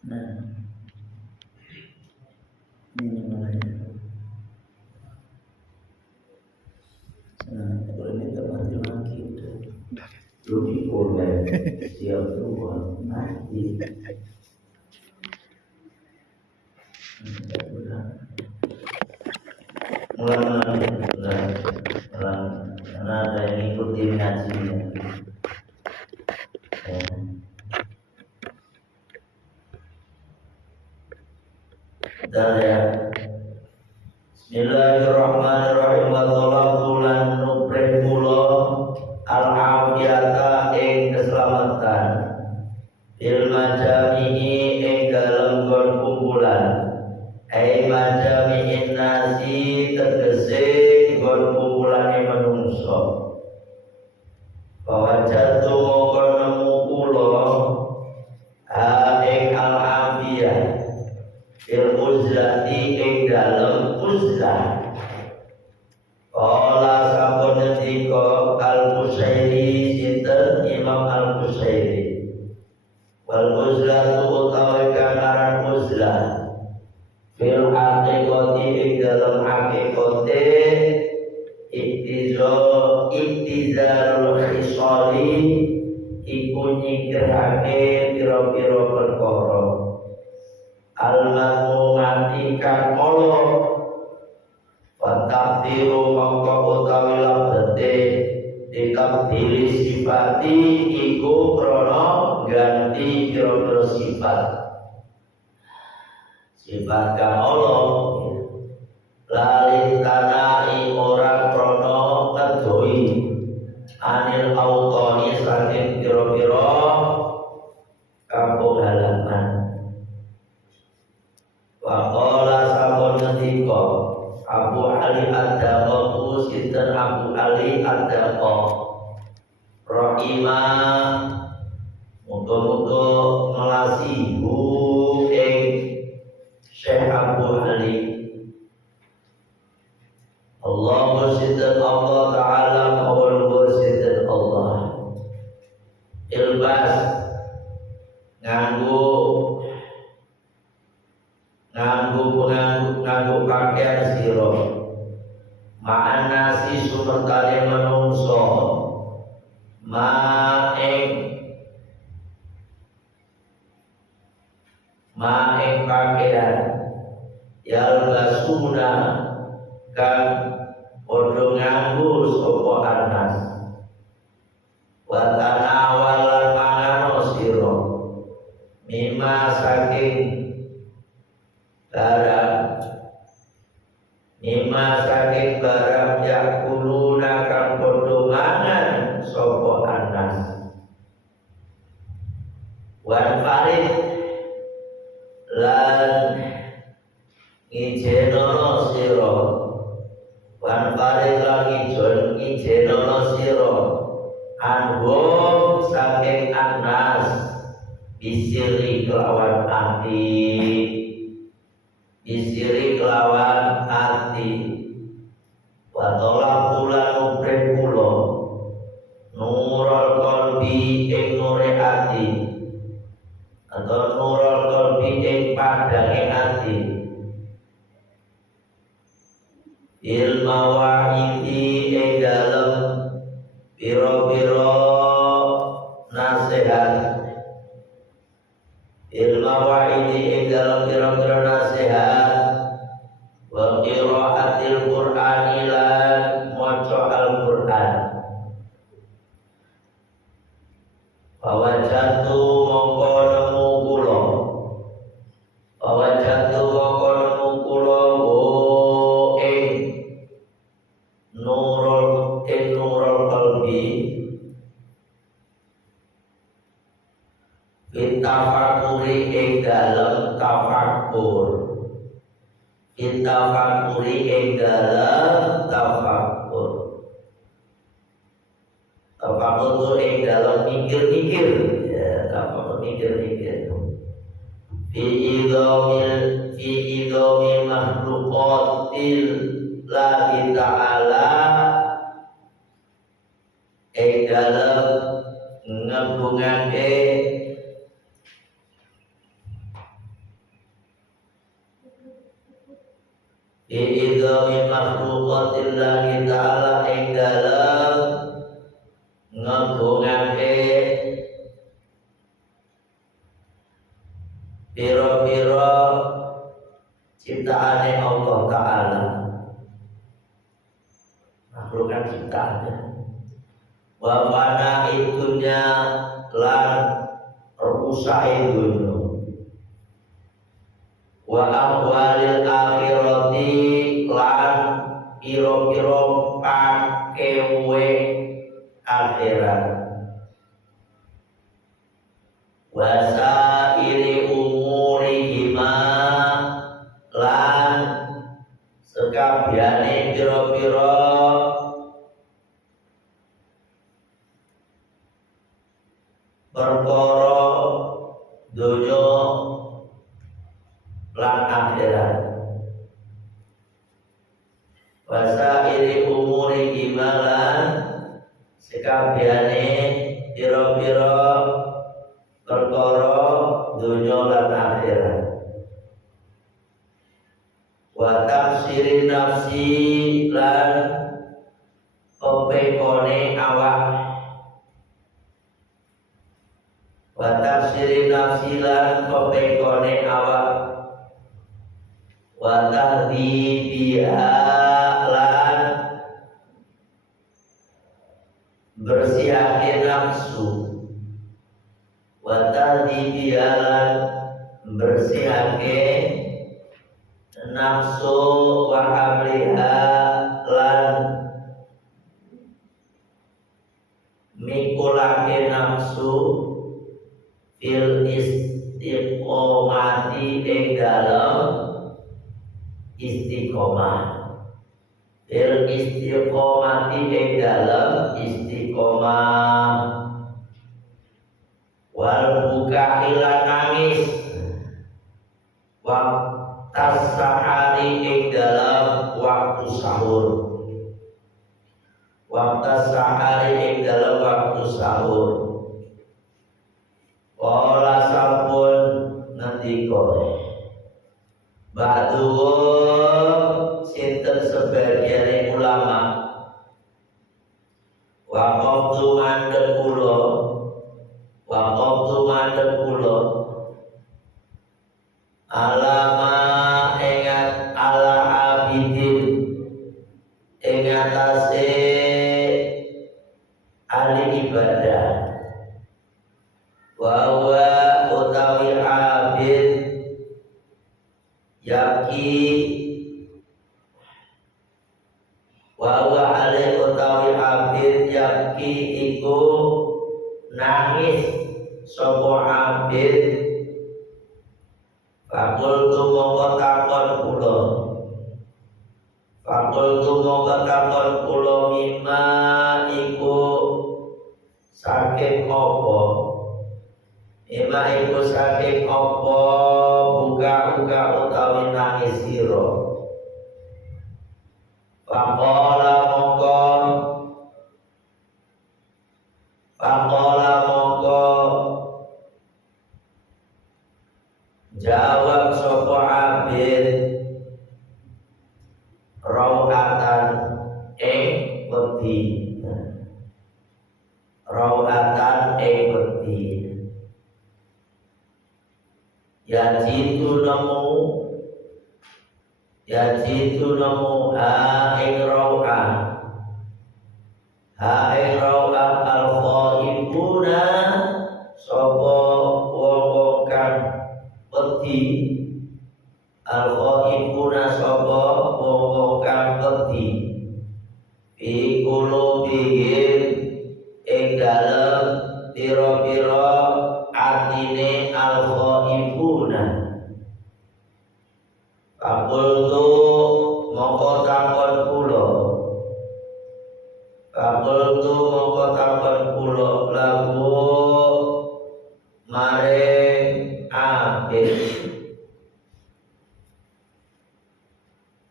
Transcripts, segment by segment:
Nah, ini namanya. Nah, kalau ini tak mati lagi udah. Lebih boleh siap dua mati. Mulai karena ada yang ikutin ngajinya. Ya. Bismillahirrahmanirrahim. Wa bulan nubreh kula al-afiyata ing keselamatan fil majami'i ing dalem kumpulan ai majami'in nasi tegese kumpulan manungsa bahwa jatuh mongko nemu kula ing al-afiyah fil uzlati ing dalem uzlah. Qala sabun ngendika Al-Qusairi sinten Imam Al-Qusairi. Wal uzlah utawi kang uzlah fil haqiqati ing dalem haqiqate iktizarul khisali iku nyingkirake pira-pira perkara al-madmumati kang molo Watakdiru mongko utawi labete ditabdili sifati iku krono ganti kira-kira sifat kang Allah lali tanai ora krono ngedoi anil autoni saking kira-kira kampung halaman. Waqala sabun ngendika Abu Ali Ad-Daqa sinten Abu Ali Ad-Daqa rahimah muga-muga melasihu ing Syekh Abu Ali Allahu sinten Allah Ta'ala mawal sinten Allah ilbas nganggo pakaian siro ma'an nasi sumertane menungso ma'eng pakaian yalbasuna kang podo nganggo sapa anas wa tanawalan mangano siro mima saking barang yakuluna kang podo mangan sapa anas wan farid lan ngijenono sira wan farid lan ngijenono sira anhum saking anas bisiri kelawan ati wa tolak kula nubreh kula nurul qalbi ing nure ati atau nurul qalbi ing padange ati ilmu wahidi ing dalem pira-pira nasihat ilmu wahidi ing dalem pira-pira nasihat wa qiraatil qur'ani lan maca al-Qur'an wajatu mongko nemu kula ing nurul qalbi bitafakuri ing dalem tafakkur tafakkur ing dalem mikir-mikir ya tafakkur mikir-mikir fi idhamil makhluqatil lahi ta'ala ing dalem ngabungake Bi'idhami makhluqatillahi ta'ala ing dalem ngegungake pira-pira ciptaane Allah Ta'ala. Makhluk kan ciptaannya. Wa fana itunya lan rusake dunya. Wa ahwalil akhirati lan pira-pira pakewe akhirat. Wa sairi umurihima lan sekabehane pira-pira perkara donya lan akhirat. Wasairi umuri imalan sekabehane pira-pira perkara donya lan akhirat. Wa tafsirin nafsi lan pepekone awak. Wa tafsirin nafsi lan pepekone awak. Wa tahdibiha lan bersihake nafsu. Wa tahdibiha lan bersihake nafsu. Wa hamliha lan mikulake nafsu fil istiqomati ing dalem istiqomah. Fil istiqomati ing dalem istiqomah. Wal buka ila nangis. Waktu sahari ing dalam waktu sahur. Waktu sahari ing dalam waktu sahur. Qala sampun ngendika ba'duhum sinten sebagian ulama waqaftu mandek kula alama ingat ala abidin ingatase ahli ibadah wa utawi abid yaki wa alai utawi abid yaki iku nangis sapa abid. Fakultu mongko takon kula mimma iku saking apa. Ima iku saking apa buka utawi nangis sira. Faqala mongko jawab sapa abid rawatan ing wedi. Rawatan ing wedi. Yajitu nemu ha ing rawah al-khaibuna sapa wong kang wedi. Al-khaibuna sapa wong kang wedi fi qulubihim ing dalem pira-pira atine al-khaibuna. Fakultu mongko takon kula lagu maring abid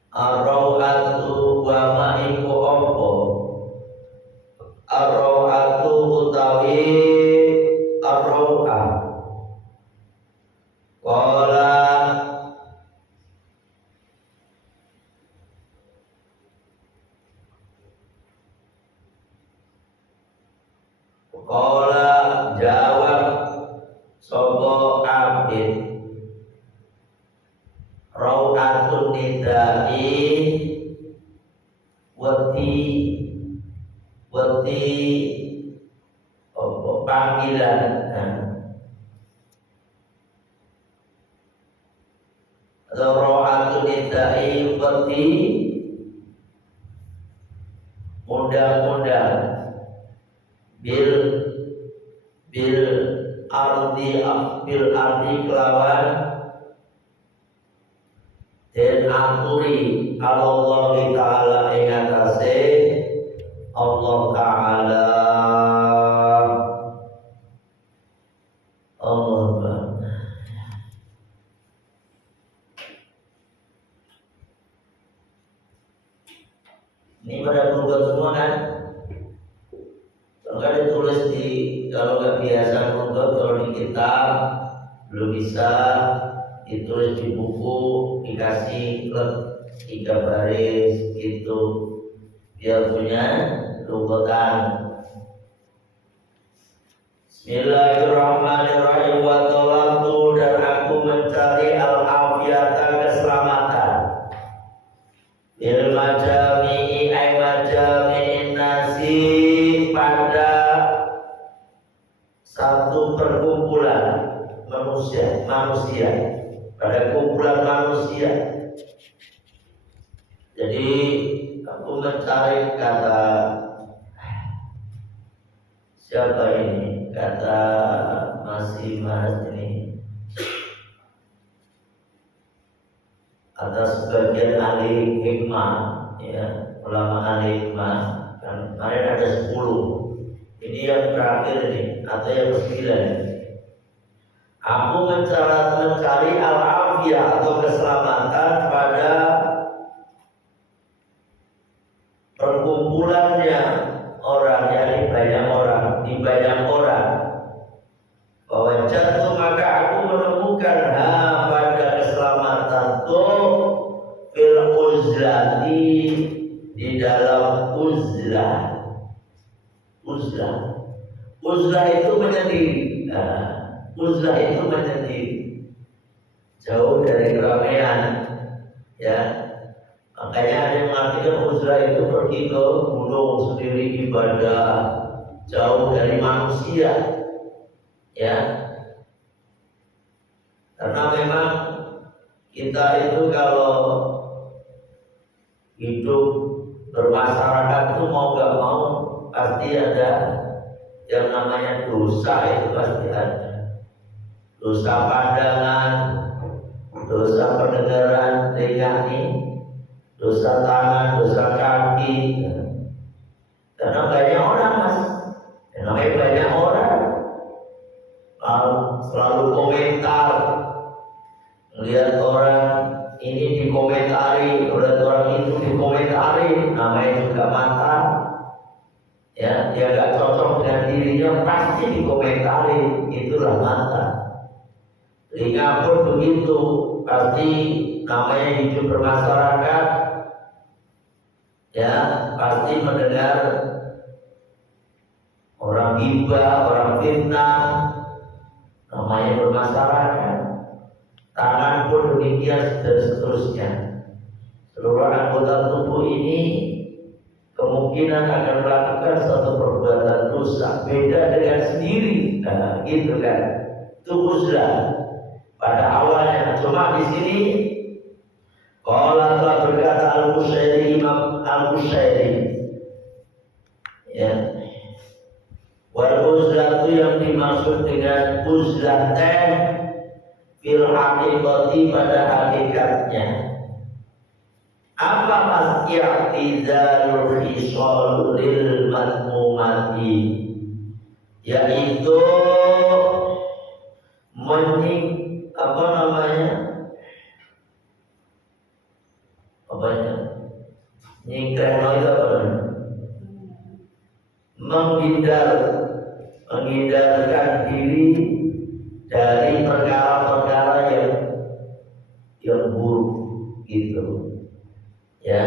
ar-rawatu wa ma iku apa. Ar-rawatu utawi ar-rawah. Qala nidai wati panggilan. Ro'atun nidai wati mudah-mudahan bil ardi kelawan dan aturi Allah Ta'ala ing atase Allah Ta'ala. Ini pada berubah semua kan? Kalau nggak ditulis kalau nggak biasa berubah, kalau di kitab belum bisa ditulis di buku, dikasih klep 3 baris gitu, biar punya lugatan. Bismillahirrahmanirrahim. Wa tolatu, dan aku mencari al-afiyata, keselamatan. Bil majami'i ay majami'in nasi, pada satu perkumpulan manusia, pada kumpulan manusia. Jadi aku mencari, kata siapa ini, kata Mas ini, atas sebagian ahli hikmah, ya, ulama ahli hikmah, kan kemarin ada 10, ini yang terakhir ini, atau yang ke-9. Aku mencari al-afiyah atau keselamatan pada perkumpulannya orang, yakni di banyak orang. Bahwa jatuh, maka aku menemukan pada keselamatan itu fil uzlati, di dalam uzlah. Uzlah itu menyendiri. Uzlah itu menyendiri, jauh dari keramaian, ya. Makanya ada yang mengartikan uzlah itu pergi ke gunung sendiri ibadah, jauh dari manusia, ya. Karena memang kita itu kalau hidup bermasyarakat itu mau gak mau pasti ada yang namanya dosa, itu pasti ada. Dosa pandangan, dosa pendengaran telinga, dosa tangan, dosa kaki. Karena banyak orang, Mas. Namanya banyak orang selalu komentar, melihat orang ini dikomentari, melihat orang itu dikomentari, namanya juga mata. Ya, dia gak cocok dengan dirinya pasti dikomentari, itulah mata. Telinga pun begitu, pasti namanya hidup bermasyarakat, ya, pasti mendengar orang gibah, orang fitnah, namanya bermasyarakat. Tangan pun demikian dan seterusnya. Seluruh anggota tubuh ini kemungkinan akan melakukan suatu perbuatan dosa, beda dengan sendiri, gitu kan? Itu uzlah pada awalnya. Cuma di sini kalau telah berkata Al-Qushairi, Imam Al-Qushairi, ya, wal uzlah itu yang dimaksud dengan uzlah fil haqiqati, pada hakikatnya. Apa mas i'tizalul khisal lil madmumati, yaitu menghindarkan diri dari perkara-perkara yang buruk, gitu, ya.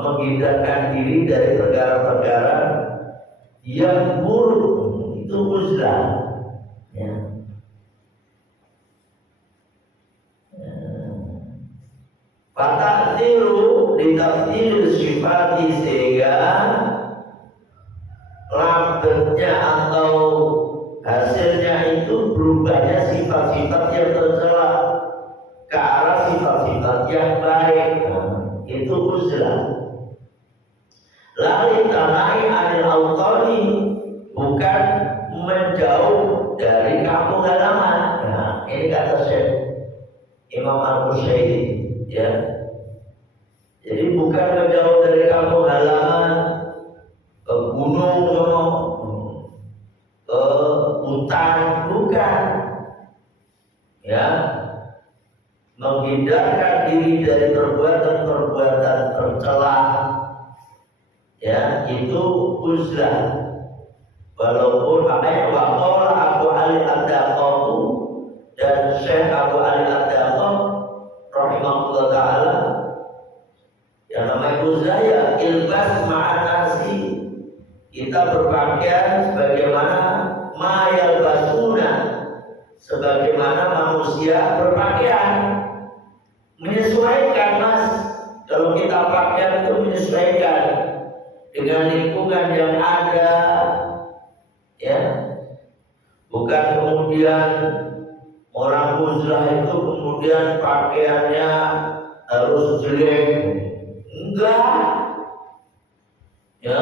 Menghindarkan diri dari perkara-perkara yang buruk, itu uzlah, ya. ditafsir sifati sehingga labetnya atau hasilnya itu berubahnya sifat-sifat yang tercela ke arah sifat-sifat yang baik. Itu uzlah. Lalu tanai anil autani, bukan menjauh dari kampung halaman. Nah, ini kata Syekh Imam Al-Qushairi, ya. Jadi bukan menjauh dari kampung halaman ke gunung, ke hutan, bukan. Ya, menghindarkan diri dari perbuatan-perbuatan tercela. Ya, itu uzlah. Walaupun makanya waqala Abu Ali Ad-Daqqaq dan Syekh Abu Ali Ad-Daqqaq rahimahullah taala, yang namanya uzlah ya ilbas ma'an nasi, kita berpakaian sebagaimana mayal basuna, sebagaimana manusia berpakaian, menyesuaikan. Mas, kalau kita pakaian itu menyesuaikan dengan lingkungan yang ada, ya, bukan kemudian orang uzlah itu kemudian pakaiannya harus jelek, enggak, ya,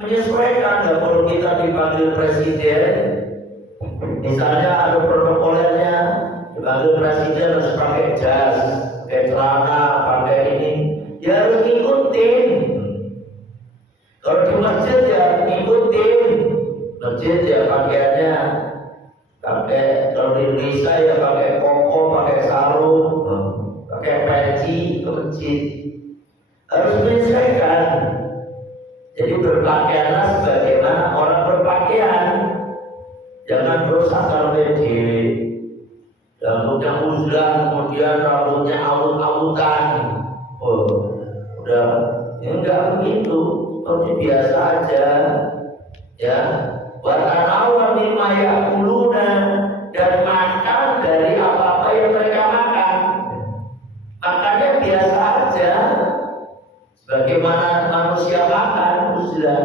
menyesuaikan. Dan kalau kita dipanggil presiden, misalnya ada protokolernya, dipanggil presiden harus pakai jas, pakai celana, pakai ini, ya harus ngikutin. Kalau di masjid ya ngikutin, masjid ya pakaiannya pakai, kalau di Indonesia ya pakai koko, pakai sarung, pakai peci ke masjid, harus menyesuaikan. Jadi berpakaianlah sebagaimana orang berpakaian, jangan terus asal pede, rambutnya uzlah, kemudian rambutnya awut-awutan, udah, ya enggak begitu. Seperti biasa aja, ya. Watanawa mimma ya'kuluna, dan makan dari apa-apa yang mereka makan. Makannya biasa aja, sebagaimana manusia makan, uzlah.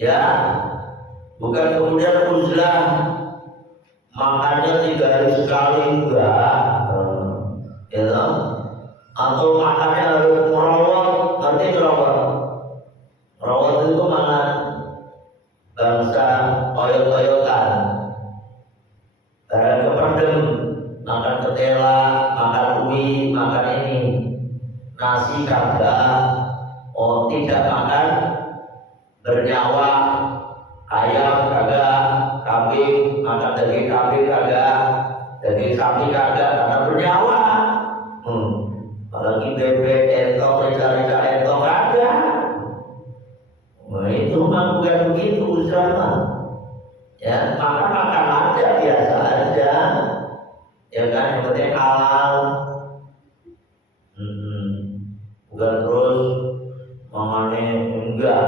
Ya, bukan kemudian uzlah makannya 3 hari sekali, enggak, ya, atau makannya harus merawat. Ngerti merawat? Merawat itu makan bangsa toyot-toyotan, barang kependem, makan ketela, makan uwi, makan ini, nasi kagak, tidak makan bernyawa, ayam kagak, kambing, makan daging kambing kagak, daging sapi kagak, karena bernyawa. Apalagi bebek, entok, reca-reca entok kagak. Nah, itu memang bukan begitu uzlah. Ya, makan aja, biasa aja, ya kan, yang penting halal. Bukan terus mengenai, enggak.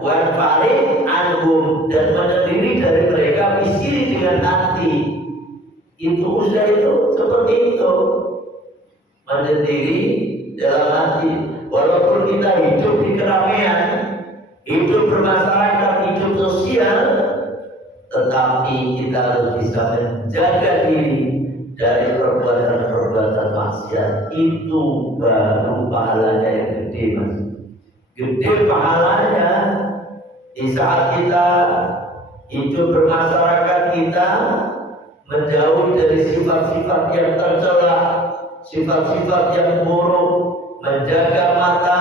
Wan farid anhum, dan menyendiri dari mereka bisiri dengan hati. Itu uzlah, itu seperti itu, menyendiri dalam hati. Walaupun kita hidup di keramaian, hidup bermasyarakat, hidup sosial, tetapi kita harus bisa menjaga diri dari perbuatan-perbuatan maksiat. Itu baru pahalanya yang gede, Mas. Gede pahalanya di saat kita hidup bermasyarakat, kita menjauhi dari sifat-sifat yang tercela, sifat-sifat yang buruk, menjaga mata,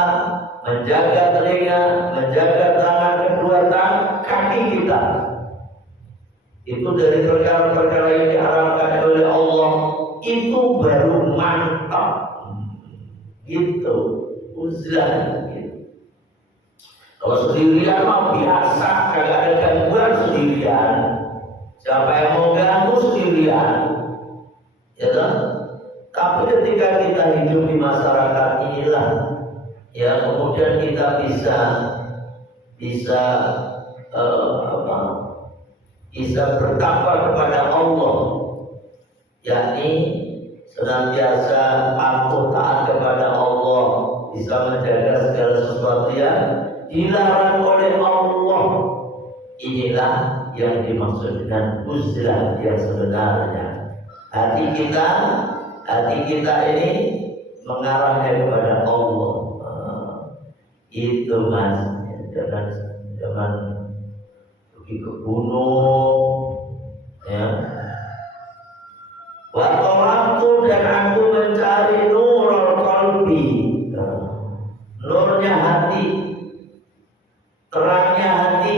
menjaga telinga, menjaga tangan, kedua kaki kita. Itu dari perkara-perkara yang diharapkan oleh Allah. Itu baru mantap. Gitu, uzlah. Gitu. Kalau sendirian mah biasa, kagak ada gangguan sendirian. Siapa yang mau ganggu sendirian, ya kan? Tapi ketika kita hidup di masyarakat inilah, ya, kemudian kita bisa bertakwa kepada Allah, yakni senantiasa patuh taat kepada Allah, bisa menjaga segala sesuatu yang dilarang oleh Allah. Inilah yang dimaksud dengan uzlah yang sebenarnya. Hati kita ini mengarah kepada Allah. Itu mas, jangan pergi ke gunung, ya. Waktu dan aku mencari nurul qalbi, nurnya hati, terangnya hati.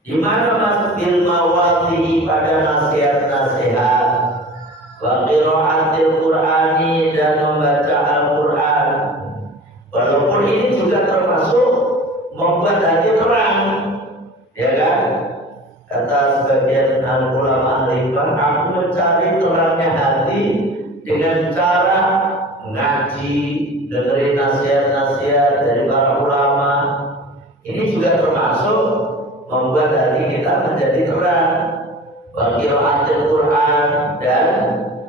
Di mana mas bil mawadhi, pada nasihat-nasihat, wa qiraatil Qur'ani, dan membaca Al-Qur'an. Walaupun ini juga termasuk membuat hati terang, ya kan? Kata sebagian ulama al-hikmah, aku mencari terangnya hati dengan cara ngaji, dengerin nasihat-nasihat dari para ulama. Ini juga termasuk membuat hati kita menjadi terang. Wa qiraatil Qur'an, dan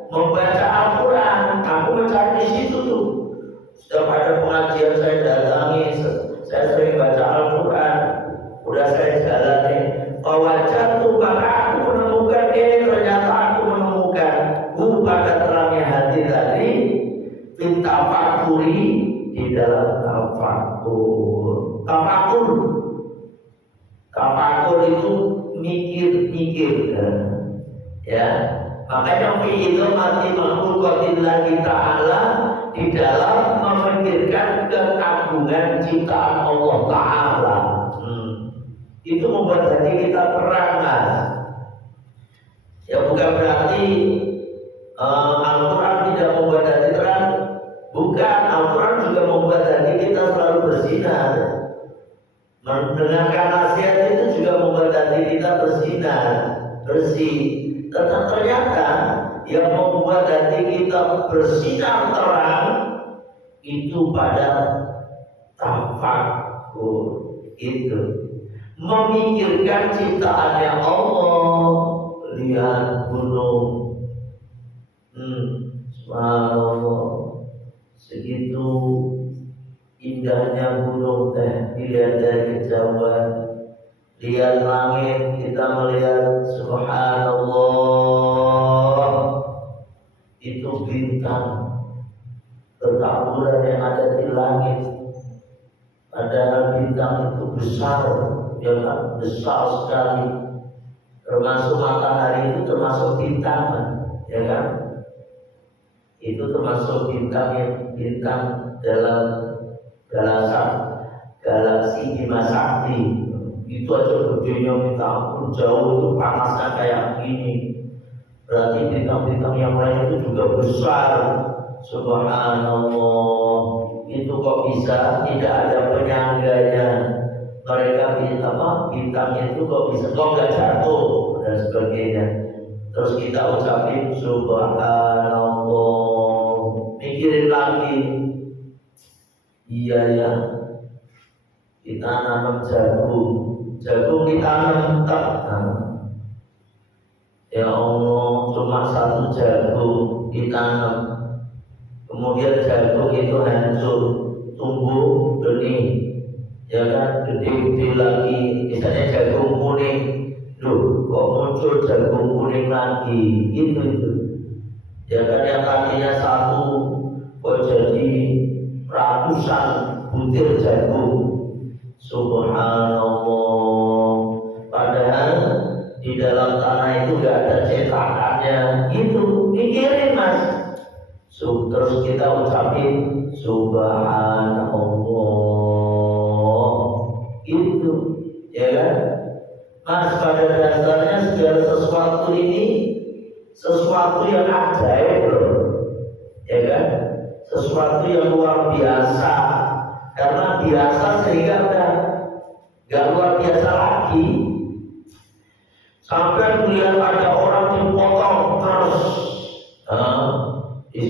membaca Al-Qur'an. Aku mencari di situ tuh. Setiap ada pengajian saya datangi, saya sering baca Al-Quran, udah saya jalani. Wajatu, maka aku menemukan, ternyata aku menemukan pada terangnya hati tadi, fitafakuri, di dalam tafakur. Tafakur itu mikir-mikir, ya. Makanya itu mati makhluqatillah ta'ala, di dalam memikirkan keagungan ciptaan Allah Ta'ala. Itu membuat hati kita terang, mas. Ya bukan berarti Al-Quran tidak membuat hati terang. Bukan, Al-Quran juga membuat hati kita selalu bersinar. Mendengarkan nasihat itu juga membuat hati kita bersinar, bersih. Tetapi ternyata yang membuat hati kita bersinar terang itu pada tafakur, itu memikirkan ciptaannya Allah. Lihat gunung, subhanallah, segitu indahnya gunung teh dilihat dari kejauhan. Lihat langit, kita melihat subhanallah, itu bintang bertaburan yang ada di langit. Padahal bintang itu besar, ya kan, besar sekali. Termasuk matahari itu termasuk bintang, ya kan? Itu termasuk bintang dalam galaksi Bima Sakti. Itu aja gedenya minta ampun, jauh, itu panasnya kayak gini. Berarti bintang-bintang yang lain itu juga besar. Subhanallah, itu kok bisa tidak ada penyangganya. Mereka bintang itu kok bisa, kok gak jatuh dan sebagainya. Terus kita ucapin subhanallah, mikirin lagi. Iya ya, kita nanam jagung ditanam tak. Ya Allah, cuma satu jagung ditanam, kemudian jagung itu hancur, tumbuh benih, ya kan, gede-gede lagi. Misalnya jagung kuning, loh kok muncul jagung kuning lagi, itu. Ya kan, yang tadinya satu kok jadi ratusan butir jagung. Subhanallah. Padahal di dalam tanah itu gak ada cetakannya. Itu mikirin, mas. Terus kita ucapin subhanallah, itu, ya kan? Mas, pada dasarnya segala sesuatu ini sesuatu yang ajaib loh, ya kan? Sesuatu yang luar biasa. Karena biasa sehingga udah gak luar biasa lagi. Sampai melihat ada orang dipotong terus,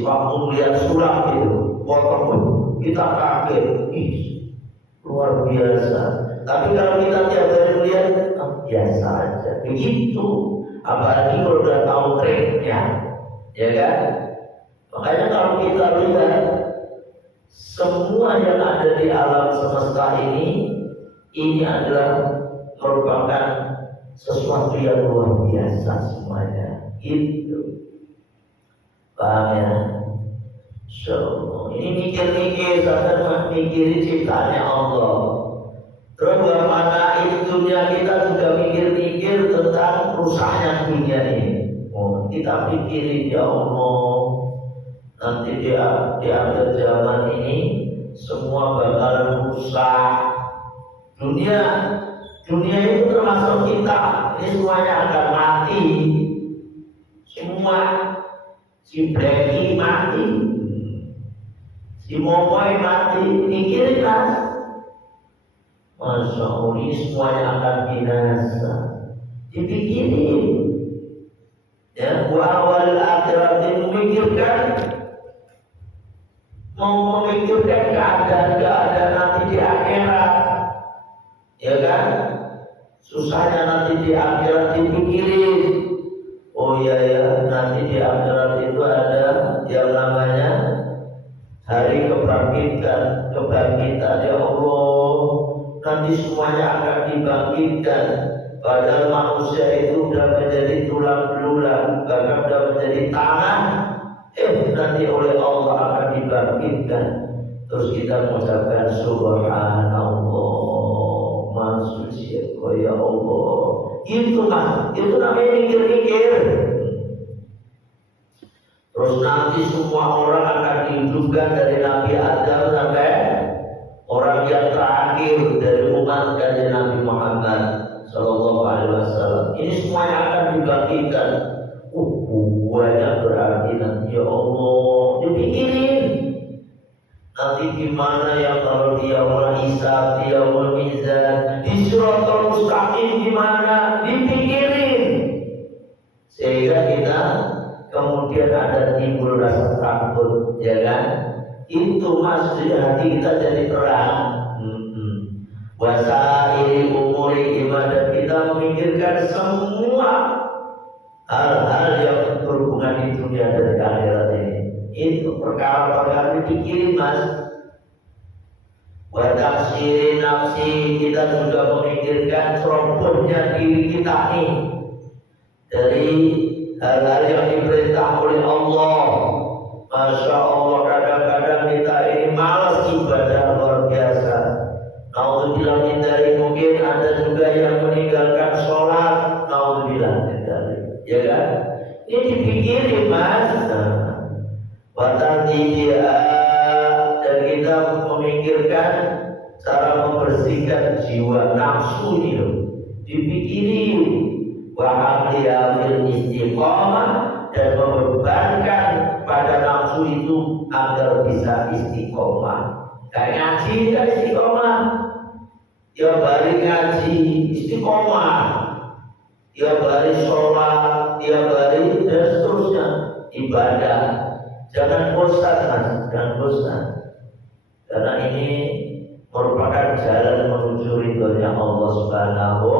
waktu melihat surat itu potong, kita kaget, luar biasa. Tapi kalau kita tiap hari melihat, biasa aja. Begitu. Apalagi kalau udah tahu triknya, ya kan? Makanya kalau kita lihat semua yang ada di alam semesta ini adalah merupakan sesuatu yang luar biasa semuanya. Itu paham ya? So, ini mikir-mikir, sampai mikirin ciptaannya Allah. Terus bagaimana itu dunia, kita juga mikir-mikir tentang rusaknya dunia ini. Oh, kita pikirin, ya Allah, nanti di akhir zaman ini semua bakalan rusak. Dunia itu termasuk kita. Ini semuanya akan mati. Semua. Si Blackie mati, si Momoy mati, mikirin mas. Masya Allah, ini semuanya akan binasa. Dipikirin. Ya, wa awal akhirat memikirkan, mau memikirkan keadaan nanti di akhirat, ya kan? Susahnya nanti di akhirat dipikirin. Oh iya ya, nanti di akhirat itu ada yang namanya hari kebangkitan ya Allah. Nanti semuanya akan dibangkitkan. Padahal manusia itu sudah menjadi tulang belulang, bahkan sudah menjadi tangan. Nanti oleh Allah akan dibangkitkan. Terus kita mengucapkan Subhanallah, Maha Suci ya Allah. Itu namanya mikir-mikir. Terus nanti semua orang akan dihidupkan dari Nabi Adam sampai orang yang terakhir dari umat dari Nabi Muhammad Sallallahu Alaihi Wasallam. Ini semuanya akan dibangkitkan. Banyak berarti nanti ya Allah. Dipikirin nanti gimana ya kalau dia mulai hisab, dia mulai mizan, di Siratal Mustaqim gimana, dipikirin sehingga kita kemudian ada timbul rasa takut, ya kan? Itu maksudnya hati kita jadi terang. Wasaili umuri ibadah, kita memikirkan semua hal-hal yang berhubungan di dunia dan di akhirat ini. Itu perkara-perkara dipikirin mas. Wa tafsiri nafsi, kita juga memikirkan cerobohnya diri kita nih dari hal-hal yang diperintah oleh Allah. Masya Allah, kadang-kadang kita ini malas ibadah luar biasa. Naudzubillah min dzalik, mungkin ada juga yang meninggalkan sholat. Naudzubillah min dzalik, ya kan? Ini dipikirin mas. Dia dan kita memikirkan cara membersihkan jiwa nafsu ini loh. Dipikirin wa'amliyahil istiqomah dan membebankan pada nafsu itu agar bisa istiqomah. Kayak ngaji kan istiqomah, ya balik ngaji istiqomah, ya balik sholat, ya balik dan seterusnya ibadah. Jangan bosan mas, jangan bosan, karena ini merupakan jalan menuju ridhonya Allah Subhanahu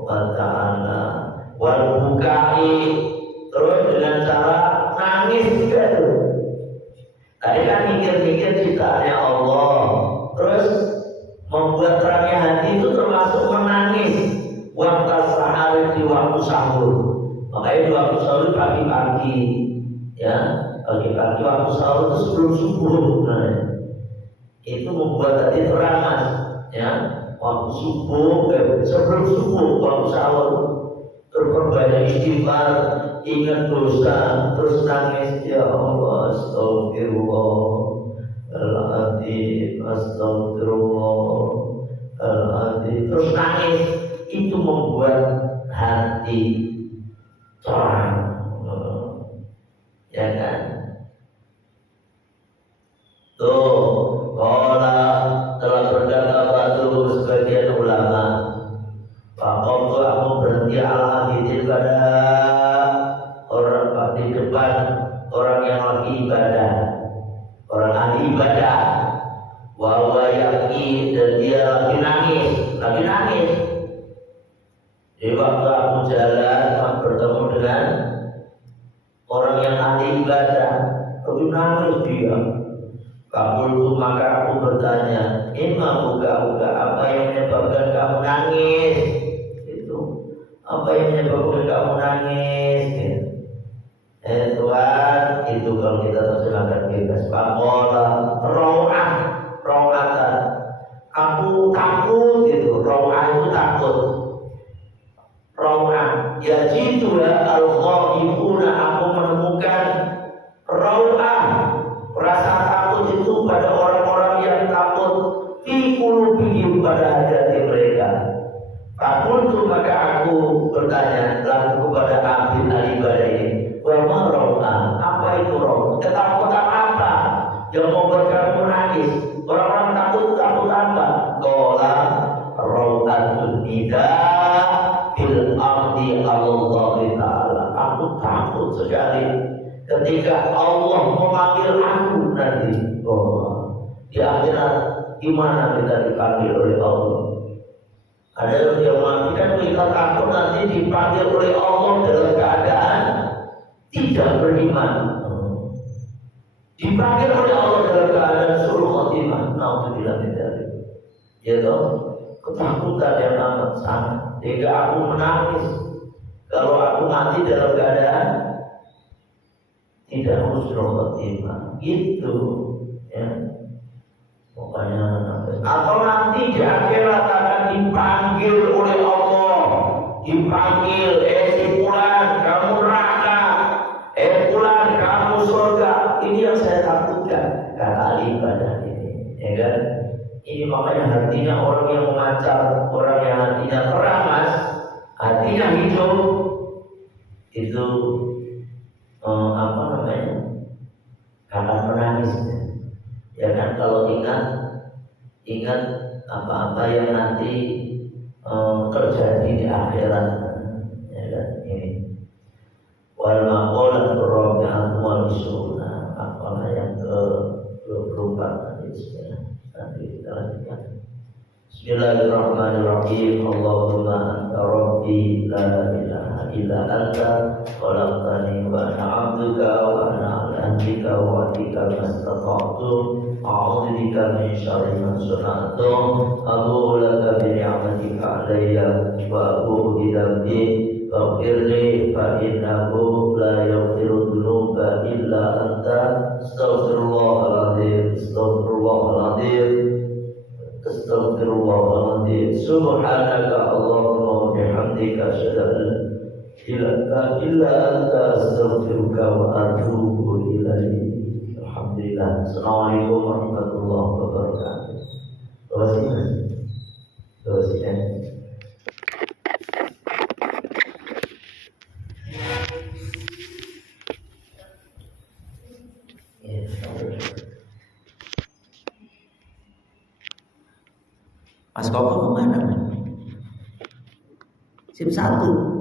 wa Ta'ala. Wal bukai, terus dengan cara nangis juga tuh. Tadi kan mikir-mikir ciptaannya Allah, terus membuat terangnya hati itu termasuk menangis. Waktu sahur di waktu sahur, makanya di waktu sahur pagi-pagi, ya. Pagi-pagi waktu sahur itu sebelum subuh, itu membuat hati terang mas, ya. Waktu subuh, sebelum subuh, waktu sahur, terperbanyak istighfar, ingat dosa, terus nangis, ya Allah, astagfirullahaladzim, astagfirullahaladzim, terus nangis. Itu membuat hati terang, ya kan? Tuh, telah berkata batu sebagian ulama, Pakom tuh aku berhenti al-hadidin pada orang di depan orang yang lagi ibadah, orang ahli ibadah, wawa yaki, dan dia lagi nangis. Jadi waktu aku jalan, aku bertemu dengan orang yang ahli ibadah. Lalu nangis dia. Kabultu maka aku bertanya, Ima buka apa yang menyebabkan kamu nangis? Itu apa yang menyebabkan kamu nangis? Tuhan, itu kalau kita terjemahkan bebas. Pakola rawatan. Aku takut itu. Rawah itu takut. Rawah. Ya jitu ya al-ghaibuna, aku menemukan rawah. Rasa takut itu pada orang-orang yang takut fi qulubihim, pada hati mereka. Fakultu maka aku bertanya lalu kepada abid al-ibadah ini, wa ma raw'ah, apa itu raw'ah? Ketakutan apa yang membuat kamu menangis? Orang-orang takut apa? Qala raw'atun nida fil ardi Allah Ta'ala. Aku takut sekali ketika Allah memanggil aku nanti. Di akhirat gimana kita dipanggil oleh Allah? Ada yang mati kan kita takut nanti dipanggil oleh Allah dalam keadaan tidak beriman. Dipanggil oleh Allah dalam keadaan suruh khotimah. Naudzubillah min dzalik. Ya toh, ketakutan yang amat sangat. Sehingga aku menangis kalau aku mati dalam keadaan tidak husnul khotimah. Gitu ya. Pokoknya atau nanti di akhirat akan dipanggil oleh Allah, dipanggil, si fulan kamu neraka, fulan kamu surga. Ini yang saya takutkan karena ibadah ini, ya kan? Ini makanya hatinya orang yang mengacar, orang yang hatinya terang, mas, hatinya hidup, itu apa namanya? Akan menangis. Ya kan, kalau ingat apa-apa yang nanti terjadi di akhirat, ya kan? Ini wal maqalah rabi'ah wal sunnah, maqalah yang ke-24 nanti kita lanjutkan. Bismillahirrahmanirrahim. Allahumma anta rabbi la ilaha illa anta khalaqtani wa ana 'abduka wa ana 'ala ahdika wa wa'dika mastata'tu a'udzu bika min syarri ma sana'tu abu'u laka bi ni'matika 'alayya wa abu'u bi dhanbi faghfirli fa innahu la yaghfiru dhunuba illa anta astaghfirullahaladzim Astaghfirullahaladzim. Subhanaka Allahumma wa bihamdika asyhadu an la ilaha illa anta astaghfiruka wa atubu ilaik. Alhamdulillah. Assalamualaikum warahmatullahi wabarakatuh. Terus Mas Koko kemana? SIM 1